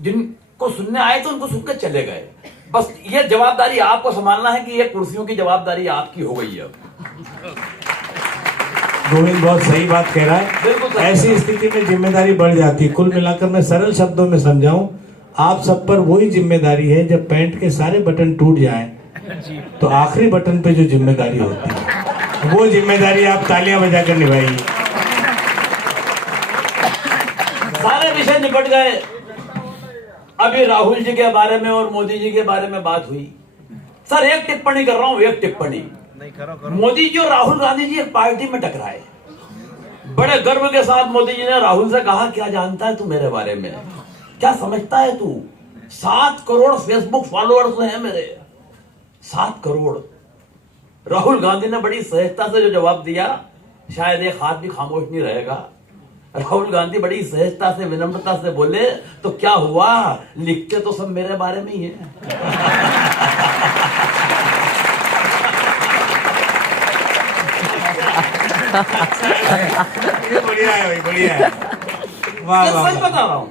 जिनको सुनने आए तो उनको सुनकर चले गए। बस ये जवाबदारी आपको संभालना है कि ये कुर्सियों की जवाबदारी आपकी हो गई है अब। गोविंद बहुत सही बात कह रहा है। ऐसी स्थिति में जिम्मेदारी बढ़ जाती है। कुल मिलाकर मैं सरल शब्दों में समझाऊं, आप सब पर वही जिम्मेदारी है, जब पैंट के सारे बटन टूट जाएं तो आखिरी बटन पे जो जिम्मेदारी होती है वो जिम्मेदारी आप तालियां बजाकर निभाइए। सारे विषय निपट गए। अभी राहुल जी के बारे में और मोदी जी के बारे में बात हुई। सर एक टिप्पणी कर रहा हूं, एक टिप्पणी। मोदी जी और राहुल गांधी जी एक पार्टी में टकराए। बड़े गर्व के साथ मोदी जी ने राहुल से कहा, क्या जानता है तू मेरे बारे में, क्या समझता है तू? 7 करोड़ फेसबुक फॉलोअर्स हैं मेरे, 7 करोड़। राहुल गांधी ने बड़ी सहजता से जो जवाब दिया, शायद एक हाथ भी खामोश नहीं रहेगा। राहुल गांधी बड़ी सहजता से, विनम्रता से बोले, तो क्या हुआ, लिखते तो सब मेरे बारे में ही है। बढ़िया है भाई, बढ़िया है। वाह ये सच बता रहा हूं,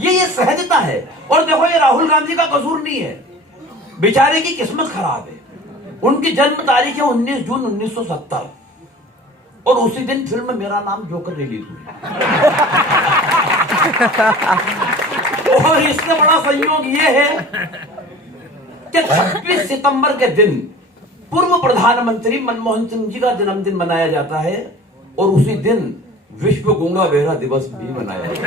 ये सहजता है। और देखो ये राहुल गांधी का कसूर नहीं है, बेचारे की किस्मत खराब है। उनकी जन्म तारीख है 19 जून 1970 और उसी दिन फिल्म मेरा नाम जोकर रिलीज हुई। और इससे बड़ा संयोग ये है कि 26 सितंबर के दिन पूर्व प्रधानमंत्री मनमोहन सिंह जी का जन्मदिन मनाया जाता है और उसी दिन विश्व गूंगा बहरा दिवस भी मनाया जाता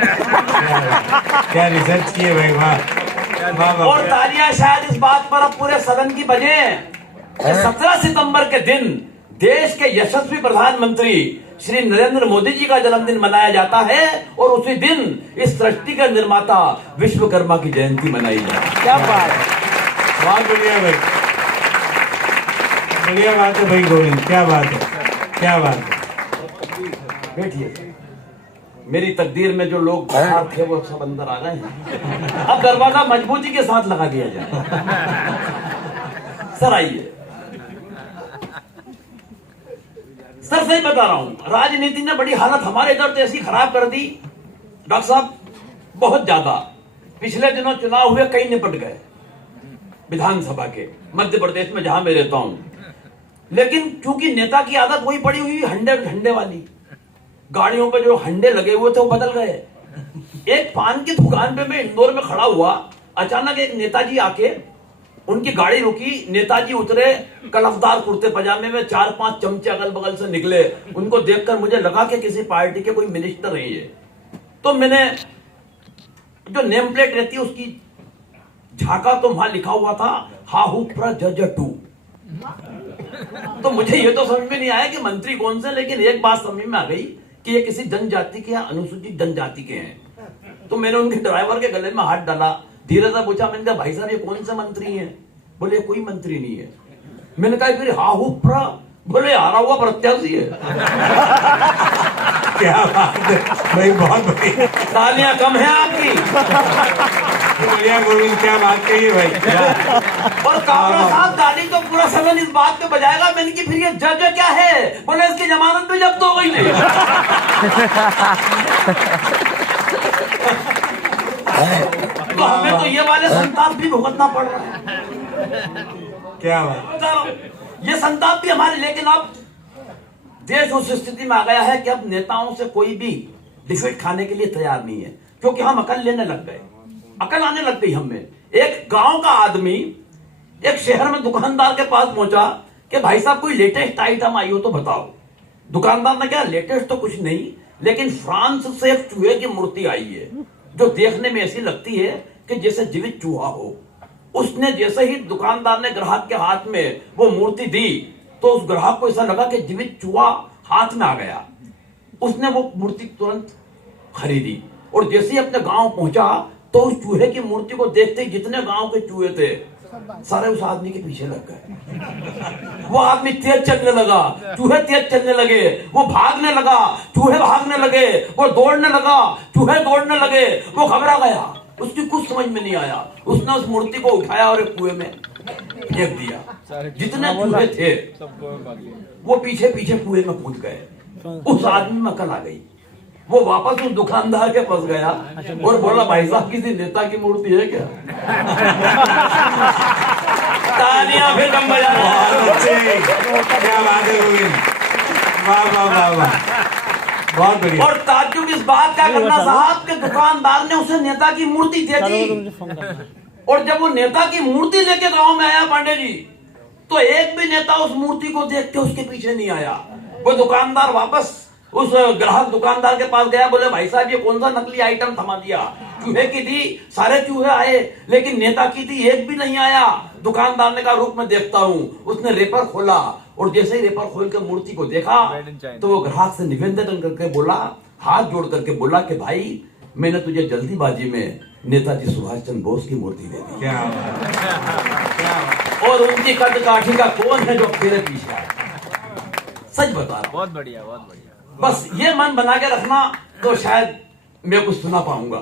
है। क्या रिसर्च किए भाई, वाह। और तालियां शायद इस बात पर अब पूरे सदन की बजे 17 सितंबर के दिन देश के यशस्वी प्रधानमंत्री श्री नरेंद्र मोदी जी का जन्मदिन मनाया जाता है और उसी दिन इस सृष्टि के निर्माता विश्वकर्मा की जयंती मनाई जाती है। क्या बात है, बहुत बढ़िया भाई, बढ़िया बात है भाई गोविंद, क्या बात है, क्या बात है। बैठिए। मेरी तकदीर में जो लोग बाहर थे वो सब अंदर आ गए हैं। अब दरवाजा मजबूती के साथ लगा दिया जाए। सर आइए। सर सही बता रहा हूं, राजनीति ने बड़ी हालत हमारे इधर तो ऐसी खराब कर दी डॉक्टर साहब, बहुत ज्यादा। पिछले दिनों चुनाव हुए, कई निपट गए विधानसभा के, मध्य प्रदेश में जहां मैं रहता हूं। लेकिन क्योंकि नेता की आदत वही पड़ी हुई हंडे झंडे वाली, गाड़ियों पे जो हंडे लगे हुए थे वो बदल गए। एक पान की दुकान पे मैं इंदौर में खड़ा हुआ, अचानक एक नेताजी आके, उनकी गाड़ी रुकी, नेताजी उतरे, कलफदार कुर्ते पजामे में, 4-5 चमचे अगल बगल से निकले। उनको देखकर मुझे लगा कि किसी पार्टी के कोई मिनिस्टर है ये। तो मैंने जो नेम प्लेट रहती है उसकी झाका, तो वहां लिखा हुआ था हाहू प्रजजटू। तो मुझे ये तो समझ में नहीं आया कि मंत्री कौन से, लेकिन एक बात समझ में आ गई कि ये किसी जनजाति के या अनुसूचित जनजाति के हैं। तो मैंने उनके ड्राइवर के गले में हाथ डाला, धीरे से पूछा, मैंने कहा भाई साहब ये कौन से मंत्री हैं? बोले कोई मंत्री नहीं है। मैंने कहा फिर हाहू प्र, बोले हारा हुआ प्रत्याशी है। क्या बात है भाई, बहुत बढ़िया, तालियां कम है आपकी। बढ़िया गोविंद, क्या बात कही भाई। और काबरा साहब गाली तो पूरा सदन इस बात पे बजाएगा। मैंने कि फिर ये जज क्या है? बोले इसकी जमानत भी जब्त हो गई नहीं। तो हमें तो ये वाले संताप भी भुगतना पड़ रहा है। क्या बात, ये संताप भी हमारे, लेकिन अब देश उस स्थिति में आ गया है कि अब नेताओं से कोई भी डिफीट खाने के लिए तैयार नहीं है, क्योंकि हम अकल लेने लग गए, अकल आने लग गई हमें। एक गांव का आदमी एक शहर में दुकानदार के पास पहुंचा कि भाई साहब कोई लेटेस्ट आइटम आई हो तो बताओ। दुकानदार ने कहा लेटेस्ट तो कुछ नहीं, लेकिन फ्रांस से एक चूहे की मूर्ति आई है जो देखने में ऐसी लगती है कि जैसे जीवित चूहा हो। उसने जैसे ही दुकानदार ने ग्राहक के हाथ में वो मूर्ति दी तो उस ग्राहक को ऐसा लगा कि जीवित चूहा हाथ में आ गया। उसने वो मूर्ति तुरंत खरीदी और जैसे ही अपने गांव पहुंचा तो उस चूहे की मूर्ति को देखते ही जितने गांव के चूहे थे सारे उस आदमी के पीछे लग गए। वो आदमी तेज चलने लगा, चूहे तेज चलने लगे, वो भागने लगा, चूहे भागने लगे, वो दौड़ने लगा, चूहे दौड़ने लगे। वो घबरा गया, उसकी कुछ समझ में नहीं आया। उसने उस मूर्ति को उठाया और एक कुएं में फेंक दिया। जितने चूहे थे वो पीछे पीछे कुएं में कूद गए। उस आदमी में अकल आ गई वो वापस उस दुकानदार के पास गया और बोला, भाई साहब किसी नेता की मूर्ति है क्या? तालियां फिर कम बजाना। बहुत अच्छे, क्या बात है गोविंद, वाह वाह वाह वाह, बहुत बढ़िया। और ताज्जुब इस बात का करना साहब के दुकानदार ने उसे नेता की मूर्ति दे दी, और जब वो नेता की मूर्ति लेके गांव में आया पांडे जी, तो एक भी नेता उस मूर्ति को देख के उसके पीछे नहीं आया। वो दुकानदार वापस उस ग्राहक दुकानदार के पास गया, बोले भाई साहब ये कौन सा नकली आइटम थमा दिया? चूहे की थी, सारे चूहे आए, लेकिन नेता की थी, एक भी नहीं आया। दुकानदार ने कहा रुक मैं देखता हूँ। उसने रेपर खोला, और जैसे ही रेपर खोल के मूर्ति को देखा तो वो ग्राहक से निवेदन करके बोला, हाथ जोड़ करके बोला कि भाई मैंने तुझे जल्दीबाजी में नेताजी सुभाष चंद्र बोस की मूर्ति दे दी। क्या और उनकी कद काठी का कौन है जो तेरे पीछे आया? सच बता रहा। बहुत बढ़िया, बहुत बढ़िया। बस ये मन बना के रखना तो शायद मैं कुछ सुना पाऊंगा।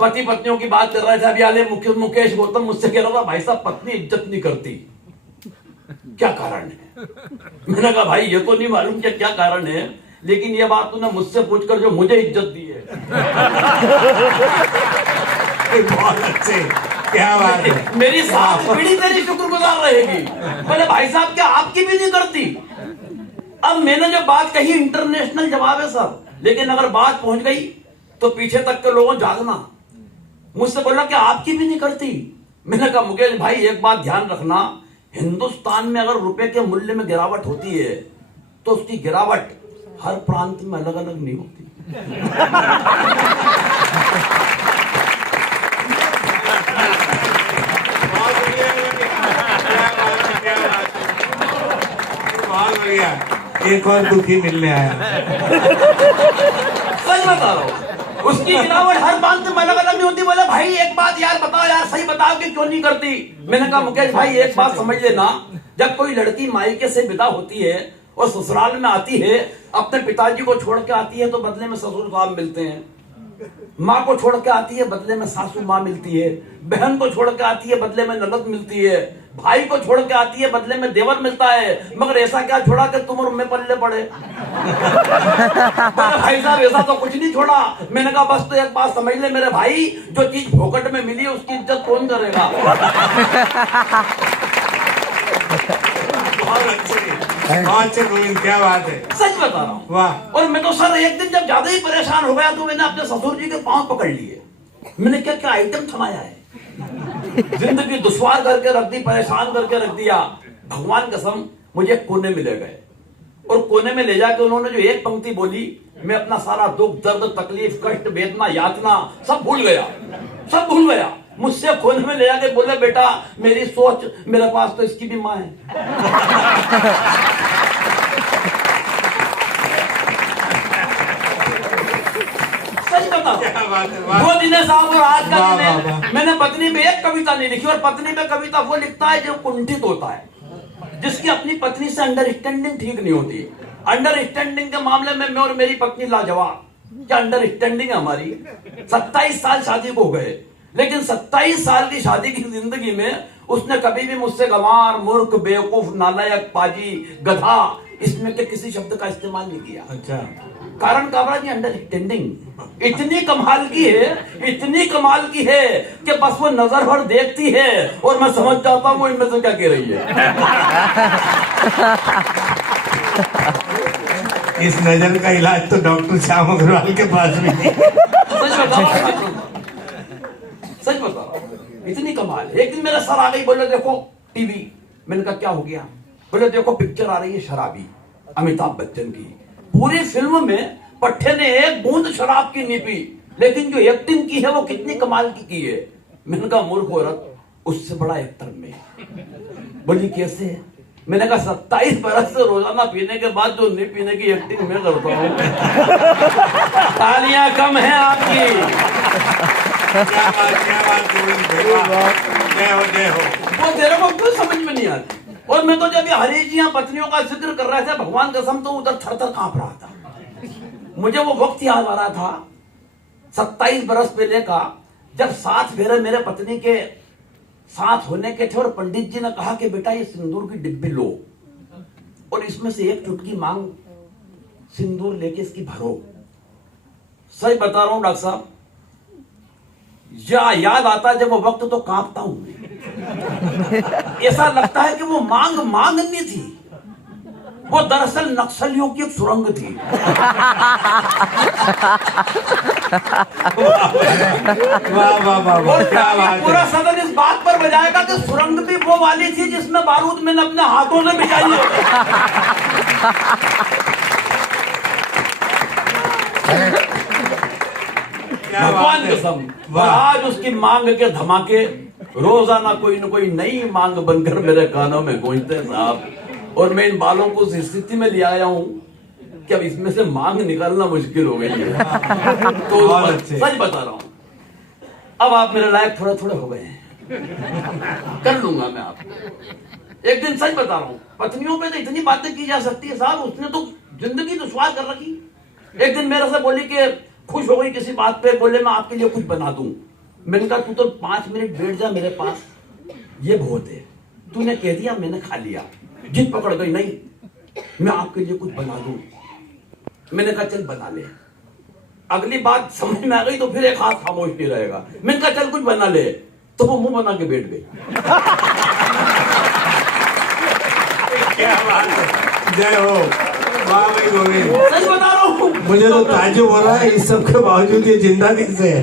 पति पत्नियों की बात कर रहे थे अभी आले मुकेश गौतम मुझसे कह रहा था, भाई साहब पत्नी इज्जत नहीं करती, क्या कारण है? मैंने कहा भाई ये तो नहीं मालूम कि क्या कारण है, लेकिन ये बात तूने मुझसे पूछकर जो मुझे इज्जत दी है। बहुत अच्छे, क्या बात है। मेरी सात पीढ़ी तेरी शुक्रगुजार रहेगी। बोले भाई साहब क्या आपकी भी नहीं करती? अब मैंने जो बात कही इंटरनेशनल जवाब है सर, लेकिन अगर बात पहुंच गई तो पीछे तक के लोगों जागना। मुझसे बोला कि आपकी भी नहीं करती। मैंने कहा मुकेश भाई एक बात ध्यान रखना, हिंदुस्तान में अगर रुपए के मूल्य में गिरावट होती है तो उसकी गिरावट हर प्रांत में अलग अलग नहीं होती। बहुत बढ़िया, एक और दुखी मिलने आया। सच बता रहा हूँ, उसकी गिरावट हर प्रांत में अलग अलग नहीं होती। बोले भाई एक बात यार बताओ, यार सही बताओ कि क्यों नहीं करती? मैंने कहा मुकेश भाई एक बात समझ लेना, जब कोई लड़की मायके से विदा होती है और ससुराल में आती है, अपने पिताजी को छोड़ के आती है तो बदले में ससुर साहब मिलते हैं, माँ को छोड़ के आती है बदले में सासू माँ मिलती है, बहन को छोड़ के आती है बदले में ननद मिलती है, भाई को छोड़ के आती है बदले में देवर मिलता है। मगर ऐसा क्या छोड़ा कि तुम और मैं पल्ले पड़े? भाई साहब ऐसा तो कुछ नहीं छोड़ा। मैंने कहा बस तो एक बात समझ ले मेरे भाई, जो चीज फोकट में मिली उसकी इज्जत कौन करेगा? बहुत अच्छे गोविंद, क्या बात है, सच बता रहा हूँ। वाह। और मैं तो सर एक दिन जब ज्यादा ही परेशान हो गया तो मैंने अपने ससुर जी के पांव पकड़ लिए। मैंने क्या क्या आइटम थमाया है, जिंदगी दुश्वार करके रख दी, परेशान करके रख दिया। भगवान कसम मुझे कोने में ले गए, और कोने में ले जाके उन्होंने जो एक पंक्ति बोली, मैं अपना सारा दुख दर्द तकलीफ कष्ट वेदना यातना सब भूल गया, सब भूल गया। मुझसे कोने में ले जाके बोले बेटा मेरी सोच, मेरे पास तो इसकी भी माँ है। सच बता, क्या बात है, वाह। वो दिन है साहब और आज का वाह, दिन वाह, है। वाह। मैंने पत्नी में एक कविता नहीं लिखी, और पत्नी में कविता वो लिखता है जो कुंठित होता है, जिसकी अपनी पत्नी से अंडरस्टैंडिंग ठीक नहीं होती। अंडरस्टैंडिंग के मामले में मैं और मेरी पत्नी लाजवाब। क्या अंडरस्टैंडिंग है हमारी? 27 साल शादी को हो गए, लेकिन 27 साल की शादी की जिंदगी में उसने कभी भी मुझसे गंवार मूर्ख बेवकूफ नालायक पाजी गधा इसमें के किसी शब्द का इस्तेमाल नहीं किया। अच्छा, कारण काबरा जी अंडरस्टैंडिंग इतनी कमाल की है, इतनी कमाल की है कि बस वो नजर भर देखती है और मैं समझ जाता हूँ इनमें से क्या कह रही है। इस नजर का इलाज तो डॉक्टर श्याम अग्रवाल के पास भी नहीं। सच बता रहा हूँ, इतनी कमाल है। एक दिन मेरा सर आ गई, बोले देखो टीवी। मैंने कहा क्या हो गया? बोले देखो पिक्चर आ रही है शराबी, अमिताभ बच्चन की। पूरी फिल्म में पट्टे ने एक बूंद शराब की नहीं पी, लेकिन जो एक्टिंग की है वो कितनी कमाल की है। मैंने कहा मूर्ख औरत, उससे बड़ा एक्टर में। बोली कैसे? मैंने कहा 27 बरस से रोजाना पीने के बाद जो नहीं पीने की एक्टिंग मैं करता हूँ। तालियां कम हैं आपकी। क्या बात जय हो। वो तेरे को क्यों समझ में नहीं आती? और मैं तो जब ये हरीजियां पत्नियों का जिक्र कर रहे थे, भगवान कसम तो उधर थर थर कांप रहा था। मुझे वो वक्त याद आ रहा था 27 बरस पहले का, जब 7 फेरे मेरे पत्नी के साथ होने के थे और पंडित जी ने कहा कि बेटा ये सिंदूर की डिब्बी लो और इसमें से एक चुटकी मांग सिंदूर लेके इसकी भरो। सही बता रहा हूं डॉक्टर साहब, याद आता है जब वो वक्त तो कांपता हूं। ऐसा लगता है कि वो मांग नहीं थी, वो दरअसल नक्सलियों की एक सुरंग थी। वाह वाह वाह वाह, क्या बात पूरा है। सदन इस बात पर बजाएगा कि सुरंग भी वो वाली थी जिसमें बारूद मैंने अपने हाथों से बिछाई हो। क्या बात भगवान है। कसम, वाह। आज उसकी मांग के धमाके रोजाना कोई न कोई नई मांग बनकर मेरे कानों में गूंजते हैं साहब। और मैं इन बालों को उस स्थिति में ले आया हूं कि अब इसमें से मांग निकालना मुश्किल हो गई है। तो बहुत अच्छे। सच बता रहा हूं, अब आप मेरे लायक थोड़े थोड़े हो गए हैं, कर लूंगा मैं आपको। एक दिन सच बता रहा हूं, पत्नियों पे तो इतनी बातें की जा सकती है साहब, उसने तो जिंदगी दुश्वार कर रखी। एक दिन मेरे से बोली कि खुश हो गई किसी बात पे, बोले मैं आपके लिए कुछ बना दूं। मैंने कहा तू तो 5 मिनट बैठ जा मेरे पास, ये बहुत है। तूने कह दिया, मैंने खा लिया, जिद पकड़ गई, नहीं मैं आपके लिए कुछ बना दूं। मैंने कहा चल बना ले। अगली बात समझ में आ गई तो फिर एक हाथ खामोश नहीं रहेगा। मैंने कहा चल कुछ बना ले, तो वो मुंह बना के बैठ गई। क्या बात है, जय हो। वाह भाई गोविंद, सच बता रहा हूँ। मुझे तो ताज्जुब हो रहा है इस सब के बावजूद ये जिंदा कैसे है।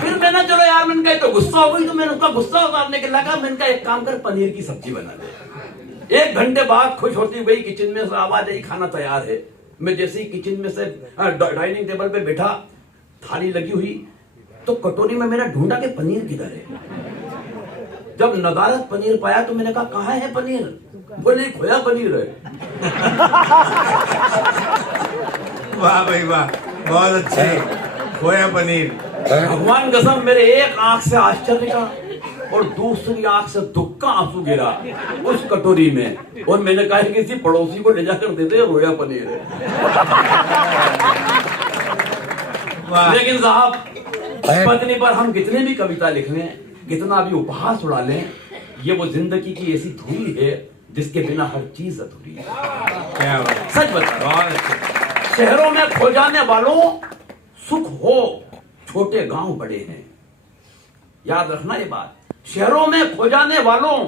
फिर मैंने चलो यार, मैंने कहा तो गुस्सा हो गई, तो मैंने उसका गुस्सा उतारने के लगा। मैंने कहा एक काम कर, पनीर की सब्जी बना ले। 1 घंटे बाद खुश होती हुई किचन में से आवाज आई, खाना तैयार है। मैं जैसे ही किचन में से डाइनिंग टेबल पे बैठा, थाली लगी हुई, तो कटोरी में मेरा ढूंढा कि पनीर किधर है। जब नदारत पनीर पाया तो मैंने कहा कहाँ है पनीर? बोले खोया पनीर है। वाह भाई वाह, बहुत अच्छे, खोया पनीर। भगवान कसम, मेरे एक आंख से आश्चर्य का और दूसरी आंख से दुख का आंसू गिरा उस कटोरी में। और मैंने कहा किसी पड़ोसी को ले जाकर दे दे, रोया पनीर है। वाह। लेकिन साहब, पत्नी पर हम कितने भी कविता लिख लें, कितना भी उपहास उड़ा लें, ये वो जिंदगी की ऐसी धूल है जिसके बिना हर चीज अधूरी है। क्या बात, सच बता, बहुत अच्छे। शहरों में खो जाने वालों सुख हो, छोटे गांव बड़े हैं। याद रखना ये बात, शहरों में खो जाने वालों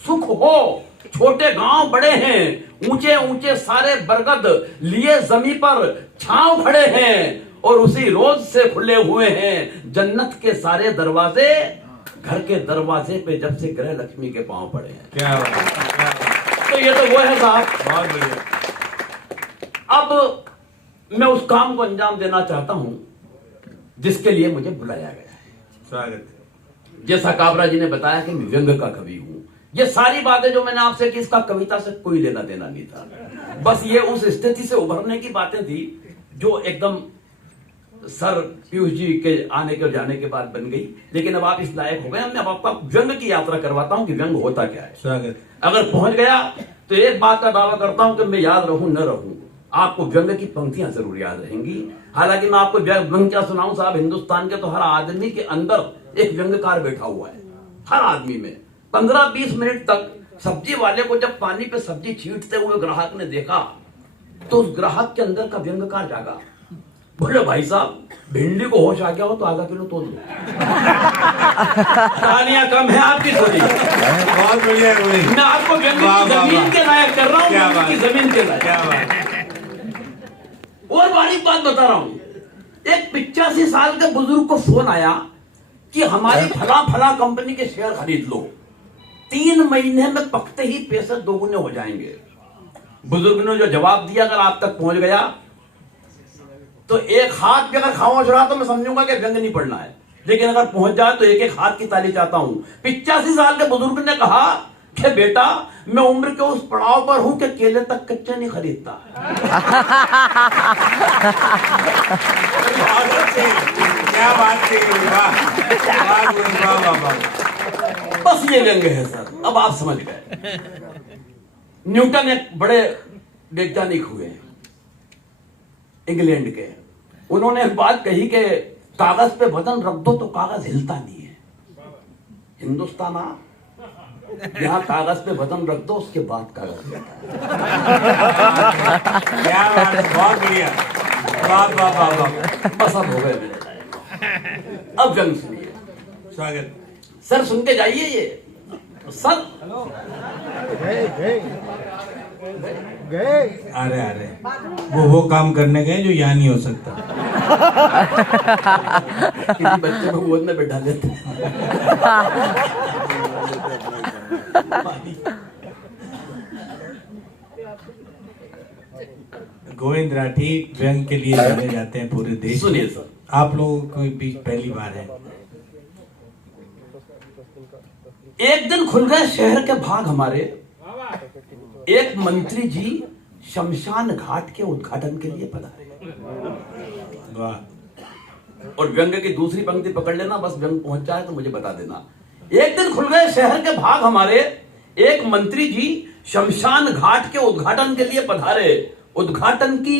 सुख हो, छोटे गांव बड़े हैं। ऊंचे ऊंचे सारे बरगद लिए जमीन पर छांव खड़े हैं, और उसी रोज से खुले हुए हैं जन्नत के सारे दरवाजे। घर के दरवाजे पे जब से गृह लक्ष्मी के पांव पड़े हैं। क्या बात, क्या बात, तो ये तो वो है साहब। बहुत बढ़िया। अब मैं उस काम को अंजाम देना चाहता हूं जिसके लिए मुझे बुलाया गया है। स्वागत है। जैसा काबरा जी ने बताया कि मैं व्यंग का कवि हूं, ये सारी बातें जो मैंने आपसे की, इसका कविता से कोई लेना देना नहीं था। बस ये उस स्थिति से उभरने की बातें थी जो एकदम सर पीयूष जी के आने के और जाने के बाद बन गई। लेकिन अब आप इस लायक हो गए, मैं अब आपको व्यंग की यात्रा करवाता हूं कि व्यंग होता क्या है। स्वागत। अगर पहुंच गया तो एक बात का दावा करता हूं कि मैं याद रहूं न रहूं, आपको व्यंग की पंक्तियां जरूर याद रहेंगी। हालांकि मैं आपको व्यंग क्या सुनाऊं साहब, हिंदुस्तान के तो हर आदमी के अंदर एक व्यंगकार बैठा हुआ है, हर आदमी में। 15-20 मिनट तक सब्जी वाले को जब पानी पे सब्जी छींटते हुए ग्राहक ने देखा, तो उस ग्राहक के अंदर का व्यंगकार जागा। बोले भाई साहब, भिंडी को होश आ गया हो तो आधा किलो तोड़ दो। कहानियां कम है आपकी थोड़ी। बहुत बढ़िया है गोविंद। मैं आपको व्यंग वाह, की वाह, जमीन वाह। के लायक कर रहा हूँ, क्या व्यंग बात, की जमीन के लायक। क्या बात। और बारीक बात बता रहा हूं, एक 85 साल के बुजुर्ग को फोन आया कि हमारी फला फला कंपनी के शेयर खरीद लो, 3 महीने में पकते ही पैसे दोगुने हो जाएंगे। बुजुर्ग ने जो जवाब दिया अगर आप तक पहुंच गया तो एक हाथ भी अगर खामोश रहा तो मैं समझूंगा कि व्यंग नहीं पढ़ना है। लेकिन अगर पहुंच जाए तो एक एक हाथ की ताली चाहता हूं। 85 साल के बुजुर्ग ने कहा कि बेटा, मैं उम्र के उस पड़ाव पर हूं कि केले तक कच्चे नहीं खरीदता। बहुत अच्छे, क्या बात की, वाह वाह वाह वाह वाह। बस ये व्यंग है सर, अब आप समझ गए। न्यूटन एक बड़े वैज्ञानिक हुए इंग्लैंड के, उन्होंने एक बात कही कि कागज पे वजन रख दो तो कागज हिलता नहीं है। हिंदुस्तान यहाँ कागज पे वजन रख दो, उसके बाद कागज हिलता है। क्या बात है, बहुत बढ़िया। वाह वाह वाह वाह। बस अब हो गए मेरे टाइम। अब व्यंग सुनिए। स्वागत। सर सुन के जाइए ये सर। अरे अरे वो काम करने गए जो यहाँ नहीं हो सकता। किसी बच्चे को गोद में बैठा लेते हैं। गोविंद राठी व्यंग के लिए जाने जाते हैं पूरे देश सुनिए में। सर। आप लोगों के बीच पहली बार है। एक दिन खुल गए शहर के भाग हमारे। एक मंत्री जी शमशान घाट के उद्घाटन के लिए पधारे। वाह। और व्यंग की दूसरी पंक्ति पकड़ लेना, बस व्यंग पहुंच जाए तो मुझे बता देना। एक दिन खुल गए शहर के भाग हमारे। एक मंत्री जी शमशान घाट के उद्घाटन के लिए पधारे। उद्घाटन की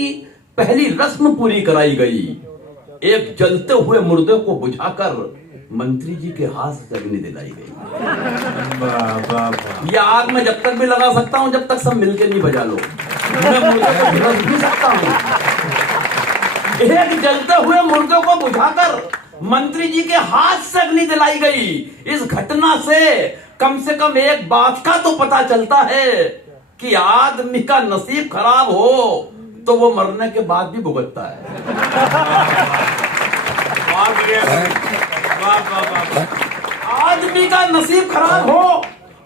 पहली रस्म पूरी कराई गई। एक जलते हुए मुर्दे को बुझाकर मंत्री जी के हाथ से अग्नि दिलाई गई। वाह वाह वाह। ये आग में जब तक भी लगा सकता हूं जब तक सब मिलके नहीं बजा लो। मैं मुर्दे को झुलस भी सकता हूं। एक जलते हुए मुर्दे को बुझाकर मंत्री जी के हाथ से अग्नि दिलाई गई। इस घटना से कम एक बात का तो पता चलता है कि आदमी का नसीब खराब हो तो वो मरने के बाद भी भुगतता है। आदमी का नसीब खराब हो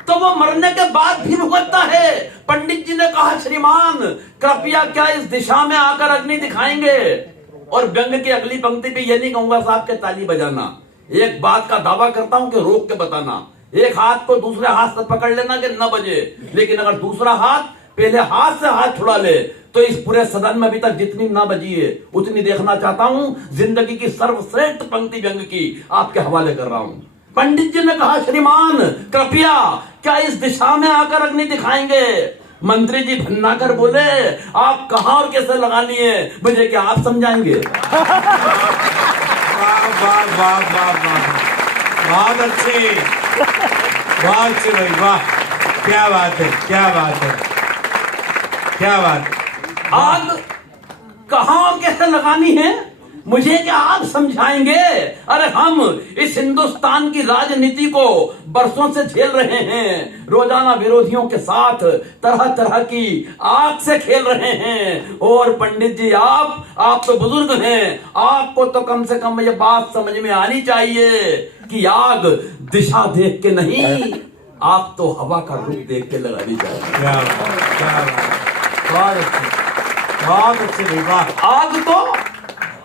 तो वो मरने के बाद भी भुगतता है। पंडित जी ने कहा, श्रीमान कृपया क्या इस दिशा में आकर अग्नि दिखाएंगे। और व्यंग की अगली पंक्ति भी ये नहीं कहूंगा साहब के ताली बजाना। एक बात का दावा करता हूं कि रोक के बताना। एक हाथ को दूसरे हाथ से पकड़ लेना कि न बजे, लेकिन अगर दूसरा हाथ पहले हाथ से हाथ छुड़ा ले तो इस पूरे सदन में अभी तक जितनी ना बजी है उतनी देखना चाहता हूं। जिंदगी की सर्वश्रेष्ठ पंक्ति व्यंग की आपके हवाले कर रहा हूं। पंडित जी ने कहा, श्रीमान कृपया क्या इस दिशा में आकर अग्नि दिखाएंगे। मंत्री जी भन्ना कर बोले, आप कहां और कैसे लगानी है मुझे क्या आप समझाएंगे। वाह वाह वाह वाह वाह। बहुत अच्छे भाई, वाह। क्या बात है, क्या बात है, क्या बात। आग कहां और कैसे लगानी है मुझे क्या आप समझाएंगे। अरे हम इस हिंदुस्तान की राजनीति को बरसों से झेल रहे हैं। रोजाना विरोधियों के साथ तरह तरह की आग से खेल रहे हैं। और पंडित जी आप तो बुजुर्ग हैं, आपको तो कम से कम ये बात समझ में आनी चाहिए कि आग दिशा देख के नहीं, आप तो हवा का रुख देख के लगानी चाहिए। क्या बात, क्या बात। बहुत अच्छे, बहुत अच्छे भाई, वाह। आग तो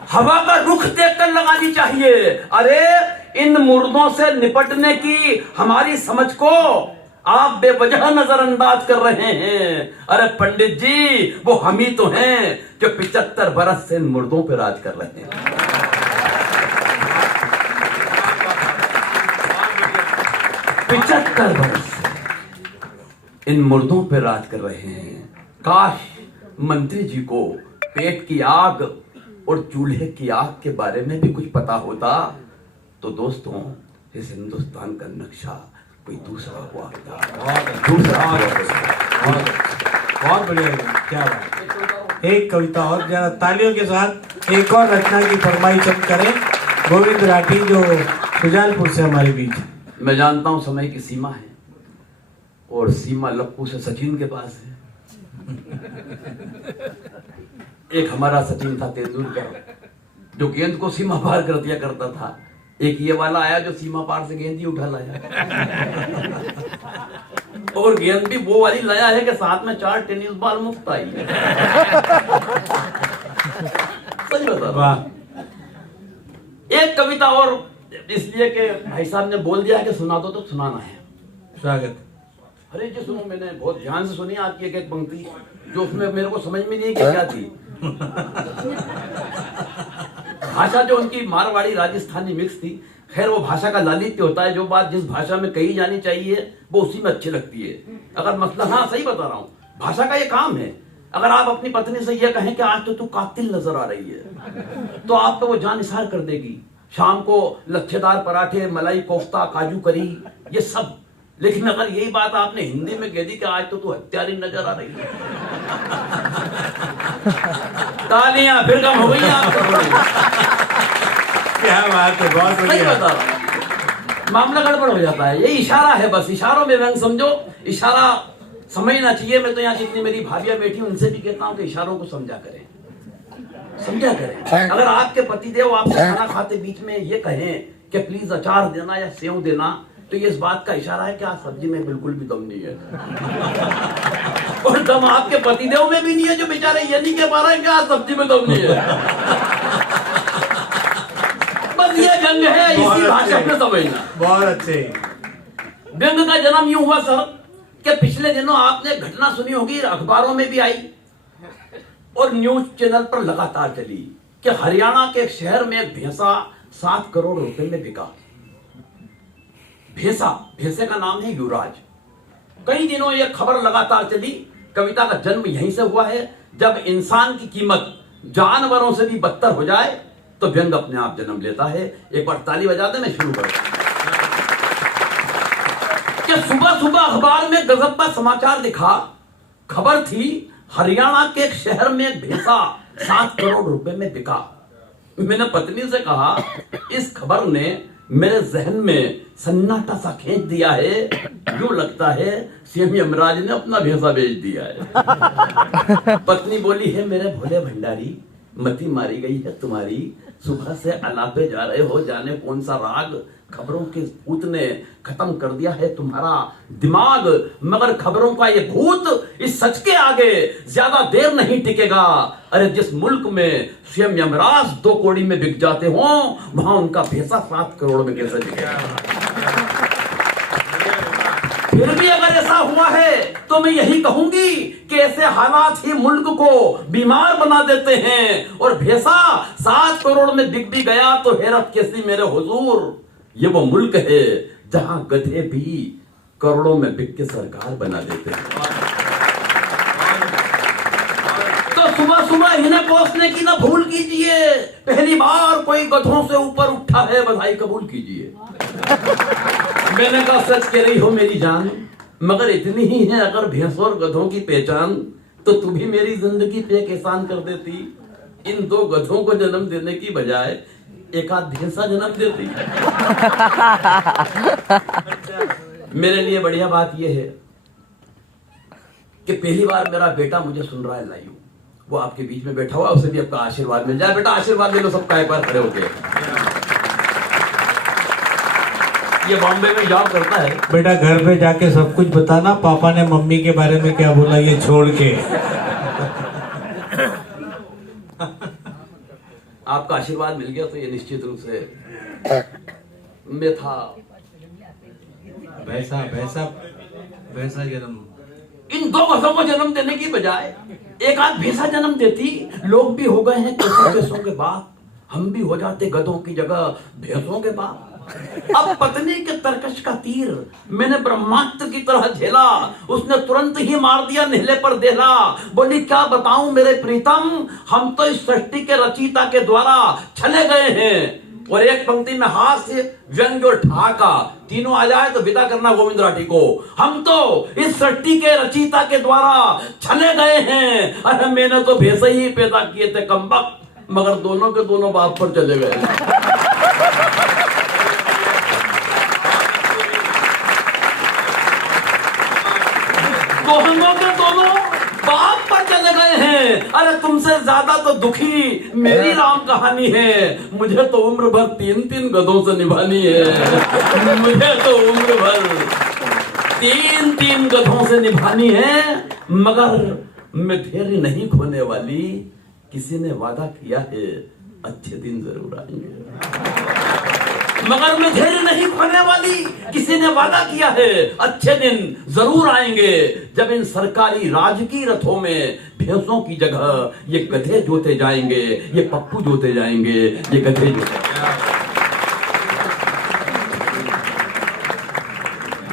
हवा का रुख देखकर लगानी चाहिए। अरे इन मुर्दों से निपटने की हमारी समझ को आप बेवजह नजरअंदाज कर रहे हैं। अरे पंडित जी वो हम ही तो हैं जो 75 बरस से इन मुर्दों पर राज कर रहे हैं। 75 बरस से इन मुर्दों पर राज कर रहे हैं। काश मंत्री जी को पेट की आग और चूल्हे की आग के बारे में भी कुछ पता होता तो दोस्तों इस हिंदुस्तान का नक्शा कोई दूसरा हुआ होता। दूसरा बहुत बढ़िया, क्या बात। एक कविता और जरा तालियों के साथ एक और रचना की फरमाइश हम करें। गोविंद राठी जो सुजानपुर से हमारे बीच। मैं जानता हूं समय की सीमा है और सीमा लप्पू से सचिन के पास है। एक हमारा सचिन था तेंदुलकर जो गेंद को सीमा पार कर दिया करता था। एक ये वाला आया जो सीमा पार से गेंद ही उठा लाया। और गेंद भी वो वाली लाया है कि साथ में 4 टेनिस बॉल मुफ्त आई। सच बता वाह। एक कविता और इसलिए कि भाई साहब ने बोल दिया कि सुना दो तो सुनाना है। स्वागत। अरे जी सुनो, मैंने बहुत ध्यान से सुनी आपकी एक एक पंक्ति जो उसमें मेरे को समझ में नहीं कि क्या थी। भाषा जो उनकी मारवाड़ी राजस्थानी मिक्स थी। खैर वो भाषा का लालित्य होता है, जो बात जिस भाषा में कही जानी चाहिए वो उसी में अच्छी लगती है। अगर मतलब, हाँ सही बता रहा हूँ, भाषा का ये काम है। अगर आप अपनी पत्नी से ये कहें कि आज तो तू कातिल नजर आ रही है तो आप तो वो जान इशार कर देगी। शाम को लच्छेदार पराठे, मलाई कोफ्ता, काजू करी, ये सब। लेकिन अगर यही बात आपने हिंदी में कह दी कि आज तो तू हत्यारी नजर आ रही है तालियां फिर कम हो गई आपको। क्या बात है, बहुत सही बढ़िया। बता रहा हूं। मामला गड़बड़ हो जाता है, ये इशारा है, बस इशारों में व्यंग समझो, इशारा समझना चाहिए। मैं तो यहाँ जितनी मेरी भाभियां बैठी उनसे भी कहता हूँ कि इशारों को समझा करें, समझा करें। अगर आपके पतिदेव आपसे खाना खाते बीच में ये कहें कि प्लीज अचार देना या सेव देना, तो ये इस बात का इशारा है कि आज सब्जी में बिल्कुल भी दम नहीं है। और दम आपके पतिदेव में भी नहीं है, जो बेचारे ये नहीं कह पा रहे हैं कि आज सब्जी में दम नहीं है। बस ये व्यंग है, इसी भाषा में समझना। बहुत अच्छे। व्यंग का जन्म यूं हुआ सर कि पिछले दिनों आपने घटना सुनी होगी, अखबारों में भी आई और न्यूज चैनल पर लगातार चली कि हरियाणा के एक शहर में एक भैंसा 7 करोड़ रुपए में बिका। भैंसे का नाम है युवराज। कई दिनों यह खबर लगातार चली। कविता का जन्म यहीं से हुआ है। जब इंसान की कीमत जानवरों से भी बदतर हो जाए तो व्यंग अपने आप जन्म लेता है। एक बार ताली बजा दे, मैं शुरू करूं कि सुबह सुबह अखबार में गजब का समाचार दिखा। खबर थी हरियाणा के एक शहर में एक भैंसा 7 करोड़ रुपए में बिका। मैंने पत्नी से कहा, इस खबर ने मेरे जहन में सन्नाटा सा खींच दिया है, यूं लगता है सीएम यमराज ने अपना भैंसा बेच दिया है। पत्नी बोली है, मेरे भोले भंडारी, मती मारी गई है तुम्हारी। सुबह से अलापे जा रहे हो, जाने कौन सा राग खबरों के भूत ने खत्म कर दिया है तुम्हारा दिमाग। मगर खबरों का ये भूत इस सच के आगे ज्यादा देर नहीं टिकेगा। अरे जिस मुल्क में सीएम यमराज 2 कौड़ी में बिक जाते हो, वहां उनका भैंसा 7 करोड़ में कैसे बिकेगा। फिर भी अगर ऐसा हुआ है तो मैं यही कहूंगी कि ऐसे हालात ही मुल्क को बीमार बना देते हैं। और भैंसा 7 करोड़ में बिक भी गया तो हैरत कैसी मेरे हुजूर, ये वो मुल्क है जहां गधे भी करोड़ों में बिक के सरकार बना देते हैं। तो सुबह सुबह इन्हें कोसने की ना भूल कीजिए। पहली बार कोई गधों से ऊपर उठा है, बधाई कबूल कीजिए। मैंने कहा, सच कह रही हो मेरी जान, मगर इतनी ही है अगर भैंसों और गधों की पहचान, तो तू भी मेरी जिंदगी पे एक एहसान कर देती। इन 2 गधों को जन्म देने की बजाय एक आध भैंसा जन्म देती। मेरे लिए बढ़िया बात यह है कि पहली बार मेरा बेटा मुझे सुन रहा है लाइव, वो आपके बीच में बैठा हुआ, उसे भी आपका आशीर्वाद मिल जाए। बेटा आशीर्वाद ले लो, सब काय पर खड़े होके। ये बॉम्बे में जॉब करता है। बेटा घर पे जाके सब कुछ बताना, पापा ने मम्मी के बारे में क्या बोला ये छोड़ के। आपका आशीर्वाद मिल गया तो ये निश्चित रूप से मैं था वैसा जन्म। इन 2 गधों को जन्म देने की बजाय एक आध भैंसा जन्म देती। लोग भी हो गए हैं कैसों के बाप, हम भी हो जाते गधों की जगह भैंसों के बाप। अब पत्नी के तरकश का तीर मैंने ब्रह्मास्त्र की तरह झेला। उसने तुरंत ही मार दिया नेहले पर देला। बोली, क्या बताऊं मेरे प्रीतम, हम तो इस सृष्टि के रचयिता के द्वारा छले गए हैं। और एक पंक्ति में हास्य, व्यंग्य और ठहाका तीनों आ जाए तो विदा करना गोविंद राठी को। हम तो इस सृष्टि के रचयिता के द्वारा छले गए हैं। अरे मैंने तो भैंसे ही पैदा किए थे कमबख्त, मगर दोनों के दोनों बाप पर चले गए। दोनों के दोनों बाप पर चले गए हैं। अरे तुमसे ज्यादा तो दुखी मेरी राम कहानी है। मुझे तो उम्र भर 3-3 गधों से निभानी है। मुझे तो उम्र भर 3-3 गधों से निभानी है, मगर मैं धैर्य नहीं खोने वाली। किसी ने वादा किया है अच्छे दिन जरूर आएंगे, मगर मैं धैर्य नहीं खोने वाली। किसी ने वादा किया है अच्छे दिन जरूर आएंगे, जब इन सरकारी राजकीय रथों में भैंसों की जगह ये गधे जोते जाएंगे, ये पप्पू जोते जाएंगे, ये गधे जोते जाएंगे।